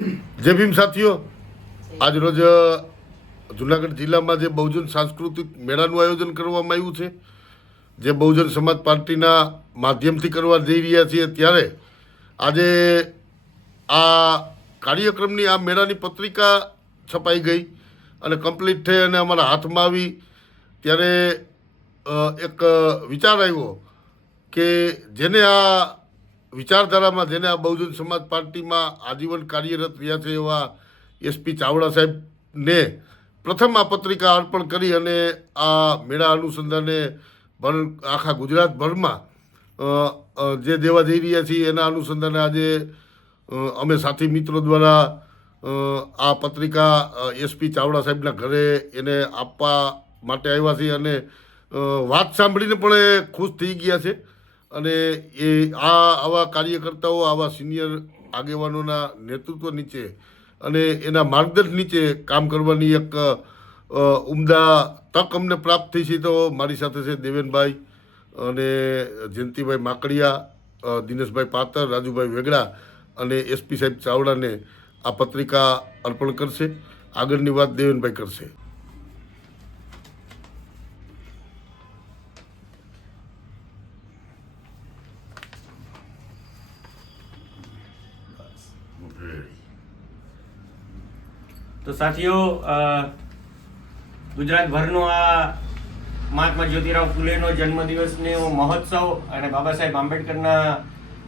જય ભીમ સાથીઓ, આજ રોજ જુનાગઢ જિલ્લામાં જે બહુજન સાંસ્કૃતિક મેળાનું આયોજન કરવામાં આવ્યું છે, જે બહુજન સમાજ પાર્ટીના માધ્યમથી કરવા જઈ રહ્યા છીએ, ત્યારે આજે આ કાર્યક્રમની આ મેળાની પત્રિકા છપાઈ ગઈ અને કમ્પ્લીટ થઈ અને અમારા હાથમાં આવી ત્યારે એક વિચાર આવ્યો કે જેને આ વિચારધારામાં, જેને આ બહુજન સમાજ પાર્ટીમાં આજીવન કાર્યરત રહ્યા છે એવા એસપી ચાવડા સાહેબને પ્રથમ આ પત્રિકા અર્પણ કરી અને આ મેળા અનુસંધાને આખા ગુજરાતભરમાં જે દેવા જઈ રહ્યા છીએ એના અનુસંધાને આજે અમે સાથી મિત્રો દ્વારા આ પત્રિકા એસપી ચાવડા સાહેબના ઘરે એને આપવા માટે આવ્યા છીએ અને વાત સાંભળીને પણ એ ખુશ થઈ ગયા છે. અને એ આવા કાર્યકર્તાઓ, આવા સિનિયર આગેવાનોના નેતૃત્વ નીચે અને એના માર્ગદર્શન નીચે કામ કરવાની એક ઉમદા તક અમને પ્રાપ્ત થઈ છે. તો મારી સાથે છે દેવેનભાઈ અને જયંતિભાઈ માકડિયા, દિનેશભાઈ પાતર, રાજુભાઈ વેગડા અને એસપી સાહેબ ચાવડાને આ પત્રિકા અર્પણ કરશે. આગળની વાત દેવેનભાઈ કરશે. તો સાથીઓ, ગુજરાતભરનો આ મહાત્મા જ્યોતિરાવ ફૂલેનો જન્મદિવસનો મહોત્સવ અને બાબા સાહેબ આંબેડકરના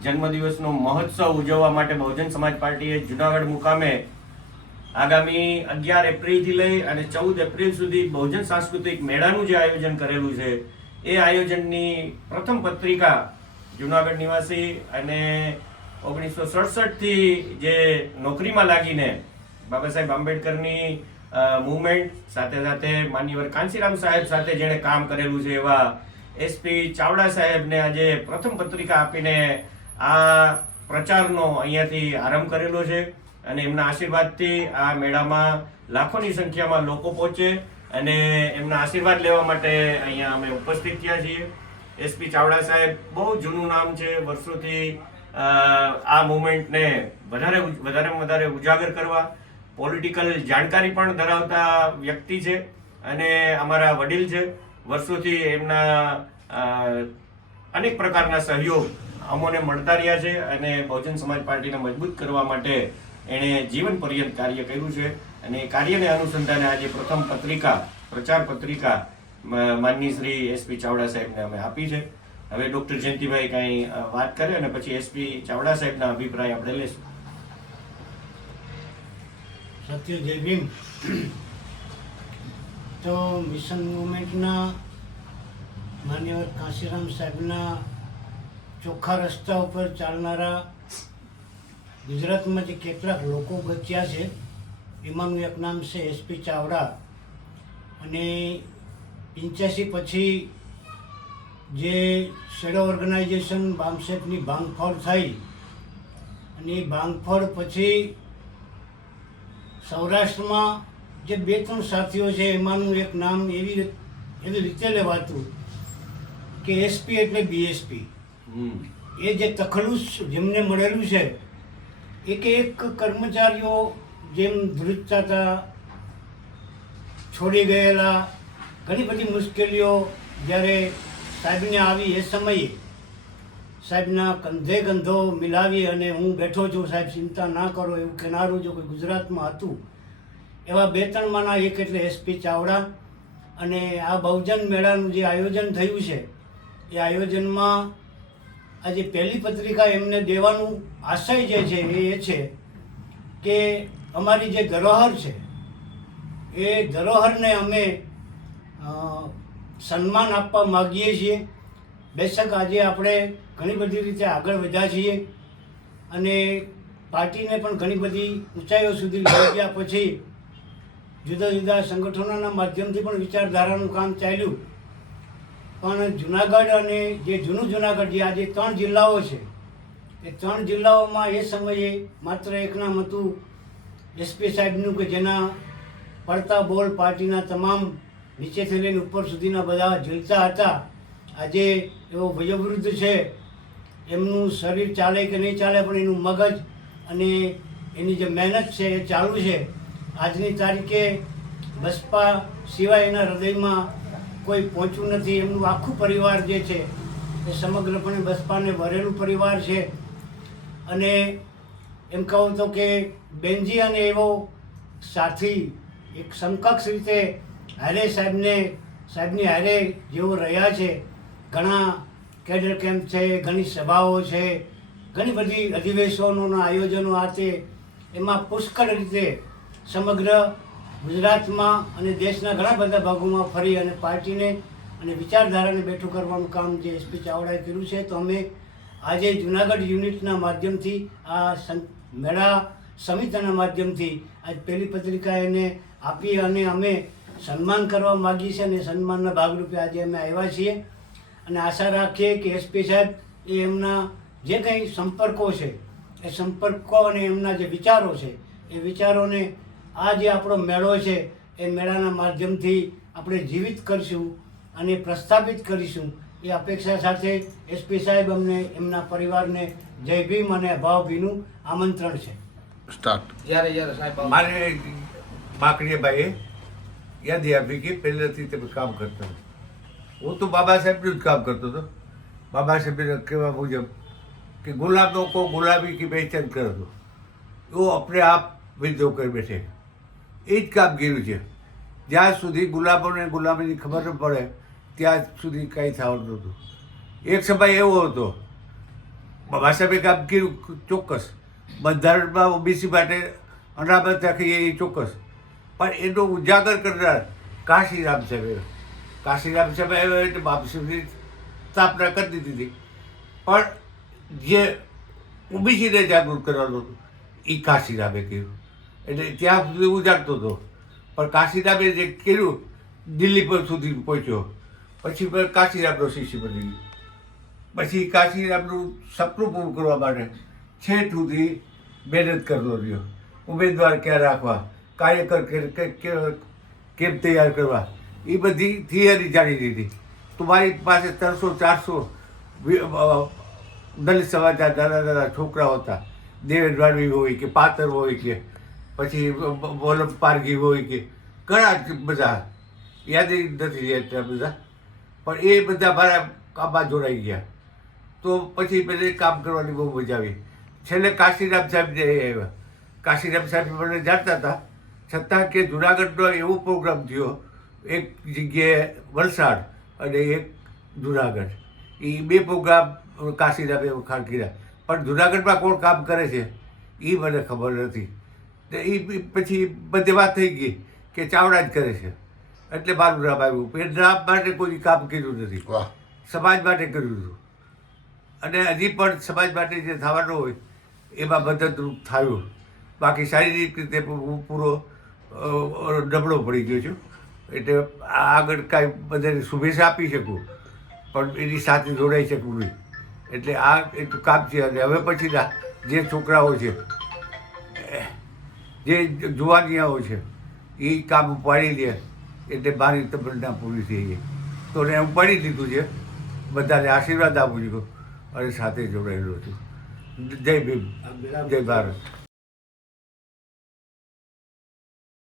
જન્મદિવસનો મહોત્સવ ઉજવવા માટે બહુજન સમાજ પાર્ટીએ જુનાગઢ મુકામે આગામી 11 એપ્રિલથી લઈ અને 14 એપ્રિલ સુધી બહુજન સાંસ્કૃતિક મેળાનું જે આયોજન કરેલું છે, એ આયોજનની પ્રથમ પત્રિકા જુનાગઢ નિવાસી અને 1967થી જે નોકરીમાં લાગીને બાબા સાહેબ આંબેડકરની મૂવમેન્ટ સાથે સાથે માનનીય કાંચીરામ સાહેબ સાથે જેણે કામ કરેલું છે એવા એસપી ચાવડા સાહેબને આજે પ્રથમ પત્રિકા આપીને આ પ્રચારનો અહીંયાથી આરંભ કરેલો છે. અને એમના આશીર્વાદથી આ મેળામાં લાખોની સંખ્યામાં લોકો પહોંચે અને એમના આશીર્વાદ લેવા માટે અહીંયા અમે ઉપસ્થિત થયા છીએ. એસપી ચાવડા સાહેબ બહુ જૂનું નામ છે, વર્ષોથી આ મૂવમેન્ટને વધારે ઉજાગર કરવા પોલિટિકલ જાણકારી પણ ધરાવતા વ્યક્તિ છે અને અમારા વડીલ છે. વર્ષોથી એમના અનેક પ્રકારના સહયોગ અમોને મળતા રહ્યા છે અને બહુજન સમાજ પાર્ટીને મજબૂત કરવા માટે એણે જીવન પર્યંત કાર્ય કર્યું છે. અને એ કાર્યને અનુસંધાને આજે પ્રથમ પત્રિકા, પ્રચાર પત્રિકા માનનીય શ્રી એસપી ચાવડા સાહેબને અમે આપી છે. હવે ડૉક્ટર જયંતિભાઈ કાંઈ વાત કરે અને પછી એસપી ચાવડા સાહેબના અભિપ્રાય આપણે લેશું. સત્ય જય ભીમ. તો મિશન મુવમેન્ટના માન્યવર કાંશીરામ સાહેબના ચોખ્ખા રસ્તા ઉપર ચાલનારા ગુજરાતમાં જે કેટલાક લોકો બચ્યા છે એમાંનું એક નામ છે એસપી ચાવડા. અને 85 પછી જે શેડો ઓર્ગેનાઇઝેશન બામસેટની ભાંગફોડ થઈ અને એ ભાંગફોડ પછી સૌરાષ્ટ્રમાં જે 2-3 સાથીઓ છે એમાંનું એક નામ એવી રીતે લેવાતું કે એસપી એટલે બીએસપી. એ જે તખલુસ જેમને મળેલું છે, એક કર્મચારીઓ જેમ ધ્રુજતા હતા, છોડી ગયેલા, ઘણી બધી મુશ્કેલીઓ જ્યારે સાહેબને આવી એ સમયે સાહેબના કંધે કંધો મિલાવી અને હું બેઠો છું સાહેબ, ચિંતા ના કરો એવું કહેનારું જો કોઈ ગુજરાતમાં હતું એવા 2-3 એક એટલે એસપી ચાવડા. અને આ બહુજન મેળાનું જે આયોજન થયું છે એ આયોજનમાં આજે પહેલી પત્રિકા એમને દેવાનું આશય જે છે એ છે કે અમારી જે ધરોહર છે એ ધરોહરને અમે સન્માન આપવા માગીએ છીએ. બેશક આજે આપણે ઘણી બધી રીતે આગળ વધ્યા છીએ અને પાર્ટીને પણ ઘણી બધી ઊંચાઈઓ સુધી લઈ ગયા પછી જુદા જુદા સંગઠનોના માધ્યમથી પણ વિચારધારાનું કામ ચાલ્યું. પણ જુનાગઢ અને જે જૂનું જુનાગઢ, જે આજે 3 જિલ્લાઓ છે, એ 3 જિલ્લાઓમાં એ સમયે માત્ર એક નામ હતું એસપી સાહેબનું કે જેના પડતા બોલ પાર્ટીના તમામ નીચેથી લઈને ઉપર સુધીના બધા ઝીલતા હતા. આજે એવો વયોવૃદ્ધ છે, એમનું શરીર ચાલે કે નહીં ચાલે પણ એનું મગજ અને એની જે મહેનત છે એ ચાલુ છે. આજની તારીખે બસપા સિવાય એના હૃદયમાં કોઈ પહોંચ્યું નથી. એમનું આખું પરિવાર જે છે એ સમગ્રપણે બસપાને વરેલું પરિવાર છે. અને એમ કહું તો કે બેનજી અને એવો સાથી એક સમકક્ષ રીતે હારે સાહેબની હારે જેઓ રહ્યા છે. ઘણા કેડર કેમ્પ છે, ઘણી સભાઓ છે, ઘણી બધી અધિવેશનોના આયોજનો આ તે એમાં પુષ્કળ રીતે સમગ્ર ગુજરાતમાં અને દેશના ઘણા બધા ભાગોમાં ફરી અને પાર્ટીને અને વિચારધારાને બેઠું કરવાનું કામ જે એસપી ચાવડાએ કર્યું છે. તો અમે આજે જુનાગઢ યુનિટના માધ્યમથી આ મેળા સમિતિના માધ્યમથી આજ પહેલી પત્રિકા એને આપી અને અમે સન્માન કરવા માગીએ છીએ અને સન્માનના ભાગરૂપે આજે અમે આવ્યા છીએ. અને આશા રાખીએ કે એસપી સાહેબ એ એમના જે કંઈ સંપર્કો છે એ સંપર્કો અને એમના જે વિચારો છે એ વિચારોને આ જે આપણો મેળો છે એ મેળાના માધ્યમથી આપણે જીવિત કરીશું અને પ્રસ્થાપિત કરીશું એ અપેક્ષા સાથે એસપી સાહેબ અમને એમના પરિવારને જય ભીમ અને ભાવભીનું આમંત્રણ છે. સ્ટાર્ટ. મારે માકડીયાભાઈએ યાદી આપી કે પહેલેથી તમે કામ કરતા હતા. હું તો બાબા સાહેબનું જ કામ કરતો હતો. બાબા સાહેબે કહેવા મુજબ કે ગુલાબો કો ગુલાબી की पहचान कर दो, वो अपने आप વિદ્રોહ કરી બેઠે. એ જ કામ કર્યું છે. જ્યાં સુધી ગુલાબોને ગુલામીની ખબર ન પડે ત્યાં સુધી કંઈ થવાનું નહોતું. એક સમય એવો હતો બાબા સાહેબે કામ કર્યું ચોક્કસ, બંધારણમાં ઓબીસી માટે અનામત રાખી એ ચોક્કસ, પણ એનો ઉજાગર કરનાર કાશીરામ સાહેબે. કાશીરામ સાહેબે આવ્યો એટલે બાપસીની સ્થાપના કરી દીધી હતી. પણ જે ઓબીસીને જાગૃત કરવાનું હતું એ કાશીરામે કર્યું. એટલે ત્યાં સુધી ઉજાગતો હતો. પણ કાશીરામે જે કર્યું દિલ્હી પર સુધી પહોંચ્યો. પછી કાશીરામનો શિષ્ય બની ગયો. પછી કાશીરામનું સપનું પૂરું કરવા માટે છેક સુધી મહેનત કરતો રહ્યો. ઉમેદવાર ક્યાં રાખવા, કાર્યકર કેમ તૈયાર કરવા, એ બધી થિયરી જાણી લીધી. તો મારી પાસે 300-400 દલિત સમાજના નાના છોકરાઓ હતા. દેવેન વાડવી હોય કે પાતર હોય કે પછી વોલમ પારગી હોય કે ઘણા બધા યાદ નથી એટલા બધા, પણ એ બધા મારા કામમાં જોડાઈ ગયા. તો પછી મને કામ કરવાની બહુ મજા આવી. છેલ્લે કાશીરામ સાહેબને આવ્યા. કાશીરામ સાહેબ મને જાણતા હતા, છતાં કે જુનાગઢનો એવો પ્રોગ્રામ થયો, એક જગ્યાએ વલસાડ અને એક જુનાગઢ, એ બે પ્રોગ્રામ કાશીરામે વખાણ કર્યા. પણ જુનાગઢમાં કોણ કામ કરે છે એ મને ખબર નથી. એ પછી બધી વાત થઈ ગઈ કે ચાવડા જ કરે છે, એટલે મારું નામ આવ્યું. એ નામ માટે કોઈ કામ કર્યું નથી, વાહ. સમાજ માટે કર્યું હતું. અને હજી પણ સમાજ માટે જે થવાનું હોય એમાં મદદરૂપ થયું. બાકી શારીરિક રીતે હું પૂરો નબળો પડી ગયો છું. એટલે આગળ કાંઈ બધાને શુભેચ્છા આપી શકું પણ એની સાથે જોડાઈ શકું નહીં. એટલે આ એક કામ છે. અને હવે પછીના જે છોકરાઓ છે, જે જુવાનિયાઓ છે, એ કામ ઉપાડી લે એટલે મારી તમન્ના પૂરી થઈ ગઈ. તો મેં ઉપાડી લીધું છે. બધાને આશીર્વાદ આપું છું અને સાથે જોડાયેલો છું. જય ભીમ, જય ભારત.